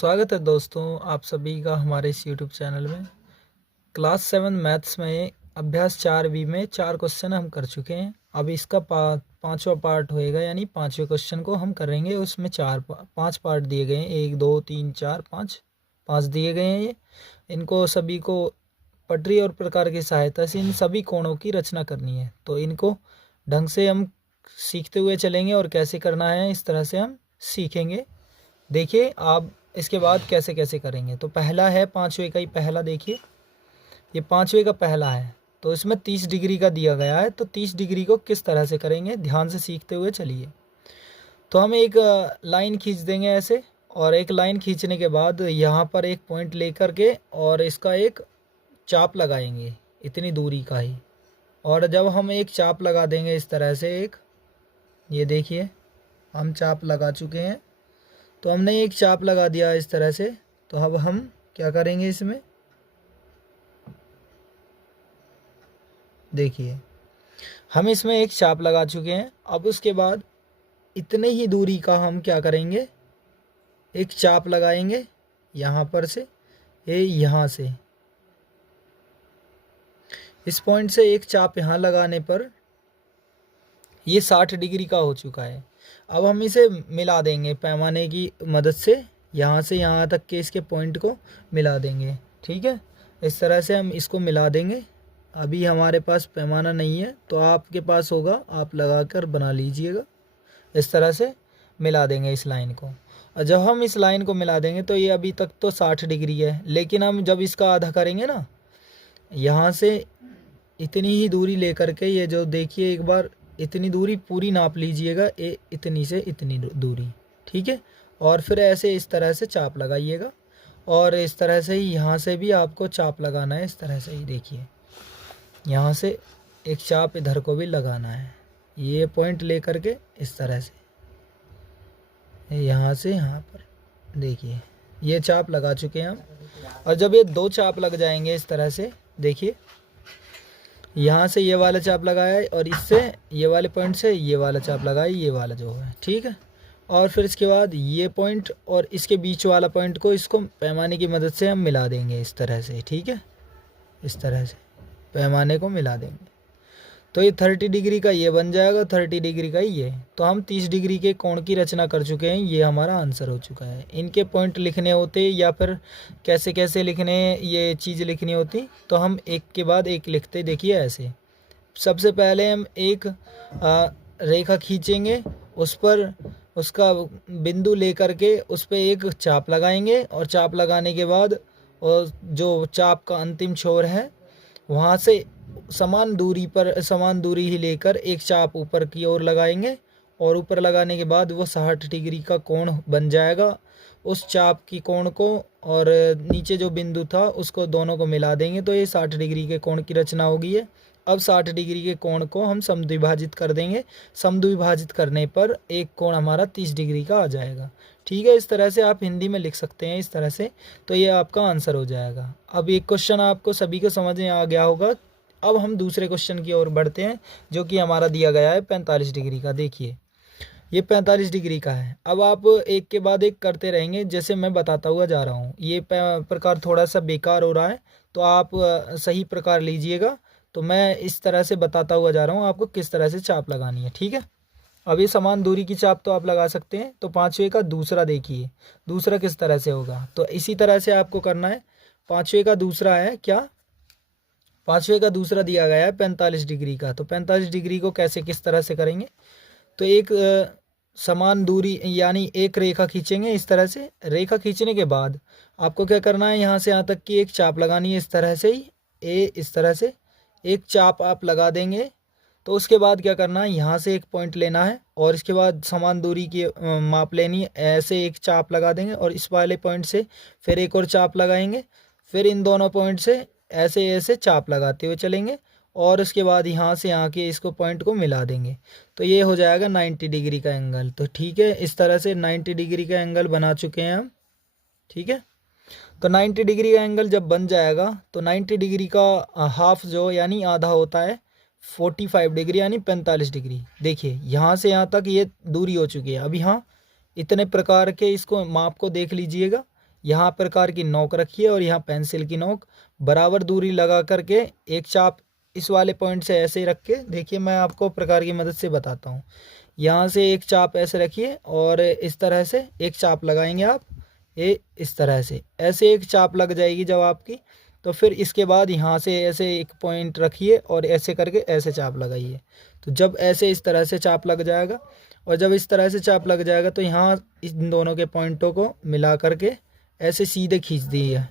स्वागत है दोस्तों आप सभी का हमारे इस यूट्यूब चैनल में। क्लास 7 मैथ्स में अभ्यास 4B में 4 क्वेश्चन हम कर चुके हैं। अब इसका पांचवा पार्ट होएगा, यानी पांचवें क्वेश्चन को हम करेंगे। उसमें पांच पार्ट दिए गए हैं, 1 2 3 4 5 दिए गए हैं। इनको सभी को पटरी और प्रकार की सहायता से इन सभी कोणों की रचना करनी है। तो इनको ढंग से हम सीखते हुए चलेंगे और कैसे करना है इस तरह से हम सीखेंगे। देखिए आप इसके बाद कैसे कैसे करेंगे। तो पहला है पांचवें का ही पहला, देखिए ये पांचवें का पहला है। तो इसमें 30 डिग्री का दिया गया है, तो 30 डिग्री को किस तरह से करेंगे ध्यान से सीखते हुए चलिए। तो हम एक लाइन खींच देंगे ऐसे, और एक लाइन खींचने के बाद यहाँ पर एक पॉइंट लेकर के और इसका एक चाप लगाएंगे इतनी दूरी का ही। और जब हम एक चाप लगा देंगे इस तरह से एक, ये देखिए हम चाप लगा चुके हैं। तो हमने एक चाप लगा दिया इस तरह से। तो अब हम क्या करेंगे, इसमें देखिए हम इसमें एक चाप लगा चुके हैं। अब उसके बाद इतने ही दूरी का हम क्या करेंगे, एक चाप लगाएंगे यहाँ पर से, ये यहाँ से इस पॉइंट से एक चाप यहाँ लगाने पर ये 60 डिग्री का हो चुका है। अब हम इसे मिला देंगे पैमाने की मदद से, यहाँ से यहाँ तक के इसके पॉइंट को मिला देंगे। ठीक है, इस तरह से हम इसको मिला देंगे। अभी हमारे पास पैमाना नहीं है, तो आपके पास होगा, आप लगा कर बना लीजिएगा। इस तरह से मिला देंगे इस लाइन को। और जब हम इस लाइन को मिला देंगे तो ये अभी तक तो 60 डिग्री है, लेकिन हम जब इसका आधा करेंगे ना, यहाँ से इतनी ही दूरी लेकर के, ये जो देखिए एक बार इतनी दूरी पूरी नाप लीजिएगा, ये इतनी से इतनी दूरी। ठीक है, और फिर ऐसे इस तरह से चाप लगाइएगा, और इस तरह से ही यहाँ से भी आपको चाप लगाना है। इस तरह से ही देखिए यहाँ से एक चाप इधर को भी लगाना है, ये पॉइंट लेकर के इस तरह से यहाँ से यहाँ पर देखिए ये चाप लगा चुके हैं हम। और जब ये 2 चाप लग जाएंगे इस तरह से, देखिए यहाँ से ये वाला चाप लगाया है और इससे ये वाले पॉइंट से ये वाला चाप लगाया, ये वाला जो है। ठीक है, और फिर इसके बाद ये पॉइंट और इसके बीच वाला पॉइंट को, इसको पैमाने की मदद से हम मिला देंगे इस तरह से। ठीक है, इस तरह से पैमाने को मिला देंगे, तो ये 30 डिग्री का ये बन जाएगा, 30 डिग्री का ही ये। तो हम 30 डिग्री के कोण की रचना कर चुके हैं, ये हमारा आंसर हो चुका है। इनके पॉइंट लिखने होते या फिर कैसे कैसे लिखने, ये चीज़ लिखनी होती, तो हम एक के बाद एक लिखते। देखिए ऐसे सबसे पहले हम एक रेखा खींचेंगे, उस पर उसका बिंदु लेकर के उस पर एक चाप लगाएंगे, और चाप लगाने के बाद और जो चाप का अंतिम छोर है वहाँ से समान दूरी ही लेकर एक चाप ऊपर की ओर लगाएंगे, और ऊपर लगाने के बाद वो 60 डिग्री का कोण बन जाएगा। उस चाप की कोण को और नीचे जो बिंदु था उसको दोनों को मिला देंगे, तो ये 60 डिग्री के कोण की रचना होगी है। अब 60 डिग्री के कोण को हम समद्विभाजित कर देंगे, समद्विभाजित करने पर एक कोण हमारा 30 डिग्री का आ जाएगा। ठीक है, इस तरह से आप हिंदी में लिख सकते हैं इस तरह से, तो ये आपका आंसर हो जाएगा। अब एक क्वेश्चन आपको सभी को समझ में आ गया होगा। अब हम दूसरे क्वेश्चन की ओर बढ़ते हैं, जो कि हमारा दिया गया है 45 डिग्री का। देखिए ये 45 डिग्री का है। अब आप एक के बाद एक करते रहेंगे, जैसे मैं बताता हुआ जा रहा हूँ। ये प्रकार थोड़ा सा बेकार हो रहा है, तो आप सही प्रकार लीजिएगा। तो मैं इस तरह से बताता हुआ जा रहा हूँ आपको किस तरह से चाप लगानी है। ठीक है, अब ये समान दूरी की चाप तो आप लगा सकते हैं। तो पाँचवें का दूसरा देखिए, दूसरा किस तरह से होगा, तो इसी तरह से आपको करना है। पाँचवें का दूसरा है क्या, पाँचवें का दूसरा दिया गया है 45 डिग्री का। तो 45 डिग्री को कैसे किस तरह से करेंगे, तो एक समान दूरी यानी एक रेखा खींचेंगे इस तरह से। रेखा खींचने के बाद आपको क्या करना है, यहाँ से यहाँ तक की एक चाप लगानी है इस तरह से ही, इस तरह से एक चाप आप लगा देंगे। तो उसके बाद क्या करना है, यहाँ से एक पॉइंट लेना है और इसके बाद समान दूरी की माप लेनी है। ऐसे एक चाप लगा देंगे और इस वाले पॉइंट से फिर एक और चाप लगाएंगे, फिर इन दोनों पॉइंट से ऐसे ऐसे चाप लगाते हुए चलेंगे, और उसके बाद यहाँ से यहाँ के इसको पॉइंट को मिला देंगे। तो ये हो जाएगा 90 डिग्री का एंगल। तो ठीक है, इस तरह से 90 डिग्री का एंगल बना चुके हैं हम। ठीक है, तो 90 डिग्री का एंगल जब बन जाएगा, तो 90 डिग्री का हाफ जो यानी आधा होता है 45 डिग्री यानी 45 डिग्री। देखिए यहाँ से यहाँ तक ये दूरी हो चुकी है। अब यहाँ इतने प्रकार के इसको माप को देख लीजिएगा, यहाँ प्रकार की नोक रखिए और यहाँ पेंसिल की नोक बराबर दूरी लगा करके एक चाप इस वाले पॉइंट से ऐसे ही रख के देखिए, मैं आपको प्रकार की मदद से बताता हूँ। यहाँ से एक चाप ऐसे रखिए और इस तरह से एक चाप लगाएंगे आप, ये इस तरह से ऐसे एक चाप लग जाएगी जब आपकी, तो फिर इसके बाद यहाँ से ऐसे एक पॉइंट रखिए और ऐसे करके ऐसे चाप लगाइए। तो जब ऐसे इस तरह से चाप लग जाएगा और जब इस तरह से चाप लग जाएगा तो यहाँ इन दोनों के पॉइंटों को मिला करके ऐसे सीधे खींच दिए।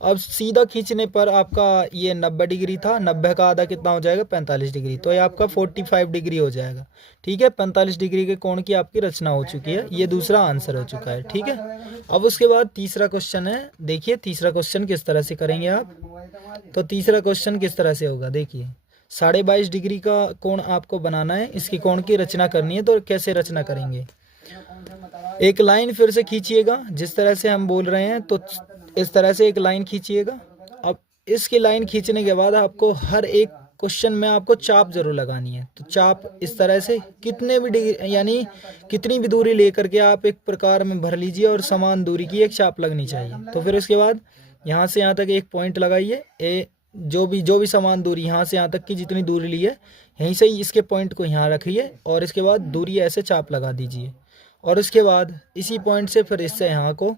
अब सीधा खींचने पर आपका ये 90 डिग्री था, 90 का आधा कितना हो जाएगा 45 डिग्री, तो ये आपका 45 डिग्री हो जाएगा। ठीक है, 45 डिग्री के कोण की आपकी रचना हो चुकी है। ये दूसरा आंसर हो चुका है। ठीक है, अब उसके बाद तीसरा क्वेश्चन है। देखिए तीसरा क्वेश्चन किस तरह से करेंगे आप। तो तीसरा क्वेश्चन किस तरह से होगा, देखिए 22.5 डिग्री का कोण आपको बनाना है, इसकी कोण की रचना करनी है। तो कैसे रचना करेंगे, एक लाइन फिर से खींचिएगा जिस तरह से हम बोल रहे हैं, तो इस तरह से एक लाइन खींचिएगा। अब इसकी लाइन खींचने के बाद आपको हर एक क्वेश्चन में आपको चाप जरूर लगानी है। तो चाप इस तरह से कितने भी डिग्री यानी कितनी भी दूरी लेकर के आप एक प्रकार में भर लीजिए और समान दूरी की एक चाप लगनी चाहिए। तो फिर उसके बाद यहाँ से यहाँ तक एक पॉइंट लगाइए, जो भी समान दूरी यहाँ से यहाँ तक की जितनी दूरी ली है, यहीं से ही इसके पॉइंट को यहाँ रखिए और इसके बाद दूरी ऐसे चाप लगा दीजिए। और उसके बाद इसी पॉइंट से फिर इससे यहाँ को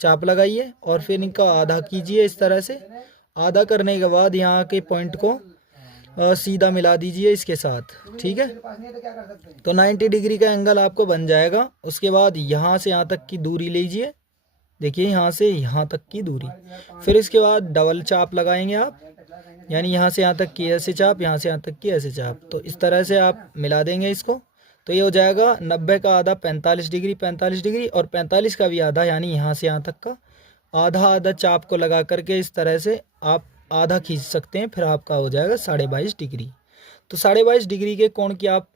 चाप लगाइए और फिर इनका आधा कीजिए इस तरह से। आधा करने के बाद यहाँ के पॉइंट को सीधा मिला दीजिए इसके साथ। ठीक है, तो 90 डिग्री का एंगल आपको बन जाएगा। उसके बाद यहाँ से यहाँ तक की दूरी लीजिए, देखिए यहाँ से यहाँ तक की दूरी। फिर इसके बाद डबल चाप लगाएंगे आप, यानी यहाँ से यहाँ तक की ऐसे चाप, यहाँ से यहाँ तक की ऐसे चाप। तो इस तरह से आप मिला देंगे इसको, तो ये हो जाएगा 90 का आधा 45 डिग्री, 45 डिग्री और 45 का भी आधा, यानी यहाँ से यहाँ तक का आधा आधा चाप को लगा करके इस तरह से आप आधा खींच सकते हैं। फिर आपका हो जाएगा 22.5 डिग्री। तो 22.5 डिग्री के कोण की आप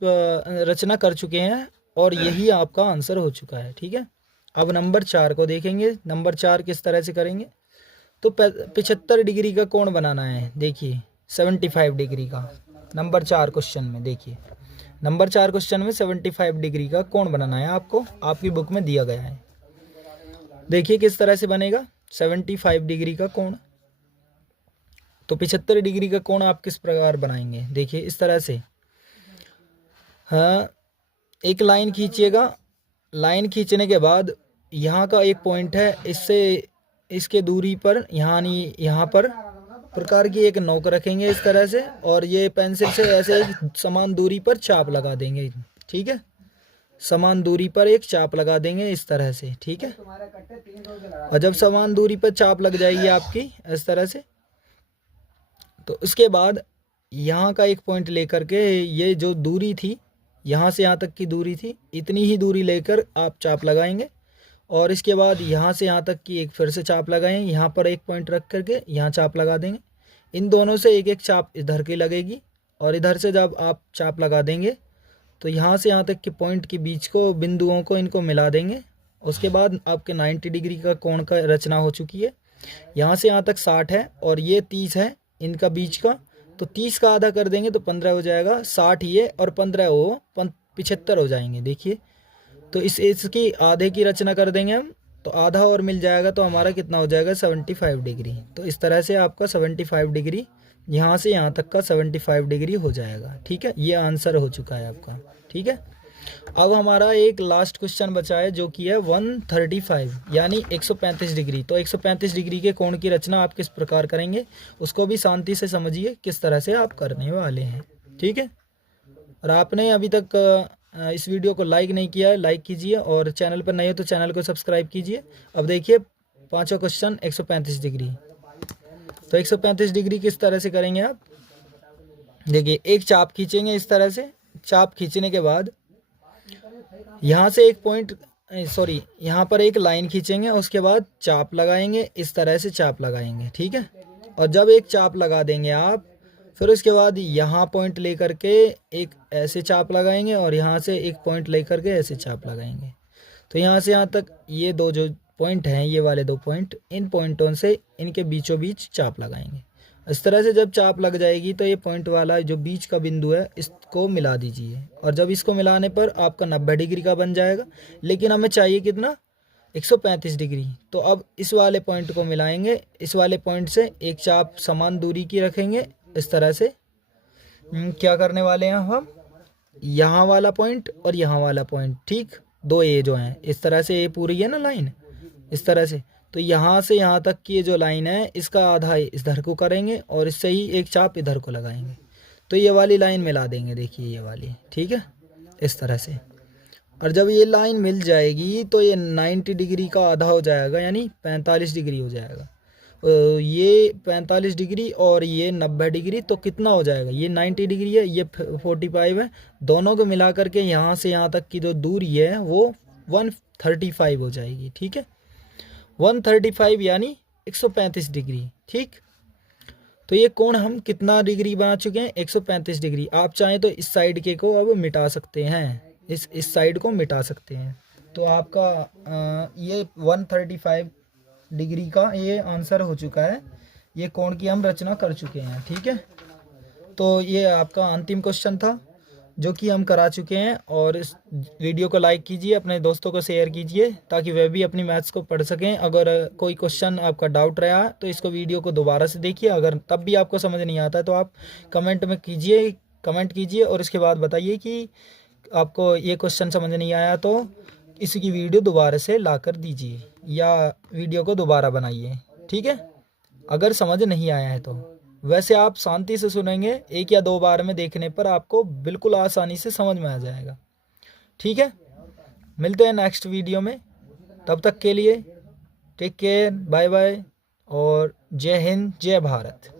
रचना कर चुके हैं और यही आपका आंसर हो चुका है। ठीक है, अब नंबर 4 को देखेंगे। नंबर 4 किस तरह से करेंगे, तो 75 डिग्री का कोण बनाना है। देखिए 75 डिग्री का नंबर 4 क्वेश्चन में, देखिए नंबर 4 क्वेश्चन में 75 डिग्री का कोण बनाना है आपको, आपकी बुक में दिया गया है। देखिए किस तरह से बनेगा 75 डिग्री का कोण। तो 75 डिग्री का कोण आप किस प्रकार बनाएंगे, देखिए इस तरह से। हाँ, एक लाइन खींचिएगा। लाइन खींचने के बाद यहाँ का एक पॉइंट है, इससे इसके दूरी पर यहाँ पर प्रकार की एक नोक रखेंगे इस तरह से और ये पेंसिल से ऐसे एक समान दूरी पर चाप लगा देंगे। ठीक है, समान दूरी पर एक चाप लगा देंगे इस तरह से। ठीक है, और जब समान दूरी पर चाप लग जाएगी आपकी इस तरह से, तो इसके बाद यहाँ का एक पॉइंट लेकर के ये जो दूरी थी, यहाँ से यहाँ तक की दूरी थी, इतनी ही दूरी लेकर आप चाप लगाएंगे और इसके बाद यहाँ से यहाँ तक की एक फिर से चाप लगाएंगे। यहाँ पर एक पॉइंट रख करके यहाँ चाप लगा देंगे। इन दोनों से एक एक चाप इधर की लगेगी और इधर से जब आप चाप लगा देंगे तो यहाँ से यहाँ तक के पॉइंट के बीच को बिंदुओं को इनको मिला देंगे। उसके बाद आपके 90 डिग्री का कोण का रचना हो चुकी है। यहाँ से यहाँ तक 60 है और ये 30 है इनका बीच का, तो 30 का आधा कर देंगे तो 15 हो जाएगा। 60 ये और 15 वो 75 हो जाएंगे। देखिए, तो इसकी आधे की रचना कर देंगे हम, तो आधा और मिल जाएगा, तो हमारा कितना हो जाएगा 75 डिग्री। तो इस तरह से आपका 75 डिग्री, यहाँ से यहाँ तक का 75 डिग्री हो जाएगा। ठीक है, ये आंसर हो चुका है आपका। ठीक है, अब हमारा एक लास्ट क्वेश्चन बचा है जो कि है 135 यानी 135 डिग्री। तो 135 डिग्री के कोण की रचना आप किस प्रकार करेंगे, उसको भी शांति से समझिए किस तरह से आप करने वाले हैं। ठीक है, और आपने अभी तक इस वीडियो को लाइक नहीं किया है, लाइक कीजिए और चैनल पर नए हो तो चैनल को सब्सक्राइब कीजिए। अब देखिए पांचवा क्वेश्चन 135 डिग्री। तो 135 डिग्री किस तरह से करेंगे आप, देखिए एक चाप खींचेंगे इस तरह से। चाप खींचने के बाद यहाँ से एक पॉइंट यहाँ पर एक लाइन खींचेंगे, उसके बाद चाप लगाएंगे इस तरह से, चाप लगाएंगे। ठीक है, और जब एक चाप लगा देंगे आप, फिर उसके बाद यहाँ पॉइंट लेकर के एक ऐसे चाप लगाएंगे और यहाँ से एक पॉइंट लेकर के ऐसे चाप लगाएंगे। तो यहाँ से यहाँ तक ये दो जो पॉइंट हैं, ये वाले दो पॉइंट, इन पॉइंटों से इनके बीचों बीच चाप लगाएंगे। इस तरह से जब चाप लग जाएगी तो ये पॉइंट वाला जो बीच का बिंदु है इसको मिला दीजिए और जब इसको मिलाने पर आपका 90 डिग्री का बन जाएगा। लेकिन हमें चाहिए कितना 135 डिग्री। तो अब इस वाले पॉइंट को मिलाएंगे, इस वाले पॉइंट से एक चाप समान दूरी की रखेंगे इस तरह से। क्या करने वाले हैं हम, यहाँ वाला पॉइंट और यहाँ वाला पॉइंट, ठीक, दो ये जो हैं इस तरह से, ये पूरी है ना लाइन इस तरह से। तो यहाँ से यहाँ तक की ये जो लाइन है इसका आधा इधर को करेंगे और इससे ही एक चाप इधर को लगाएंगे, तो ये वाली लाइन मिला देंगे, देखिए ये वाली, ठीक है, इस तरह से। और जब ये लाइन मिल जाएगी तो ये 90 डिग्री का आधा हो जाएगा, यानी 45 डिग्री हो जाएगा। ये 45 डिग्री और ये 90 डिग्री, तो कितना हो जाएगा, ये 90 डिग्री है, ये 45 है, दोनों को मिला करके यहाँ से यहाँ तक की जो दूरी है वो 135 हो जाएगी, ठीक है, 135 यानी 135 डिग्री, ठीक। तो ये कोण हम कितना डिग्री बना चुके हैं, 135 डिग्री। आप चाहें तो इस साइड के को अब मिटा सकते हैं, इस साइड को मिटा सकते हैं। तो आपका ये 135 डिग्री का ये आंसर हो चुका है, ये कोण की हम रचना कर चुके हैं, ठीक है। तो ये आपका अंतिम क्वेश्चन था जो कि हम करा चुके हैं। और इस वीडियो को लाइक कीजिए, अपने दोस्तों को शेयर कीजिए ताकि वे भी अपनी मैथ्स को पढ़ सकें। अगर कोई क्वेश्चन आपका डाउट रहा है तो इसको वीडियो को दोबारा से देखिए, अगर तब भी आपको समझ नहीं आता है तो आप कमेंट कीजिए और इसके बाद बताइए कि आपको ये क्वेश्चन समझ नहीं आया, तो इसकी वीडियो दोबारा से ला कर दीजिए या वीडियो को दोबारा बनाइए, ठीक है, अगर समझ नहीं आया है तो। वैसे आप शांति से सुनेंगे, एक या दो बार में देखने पर आपको बिल्कुल आसानी से समझ में आ जाएगा, ठीक है। मिलते हैं नेक्स्ट वीडियो में, तब तक के लिए टेक केयर, बाय बाय और जय हिंद, जय भारत।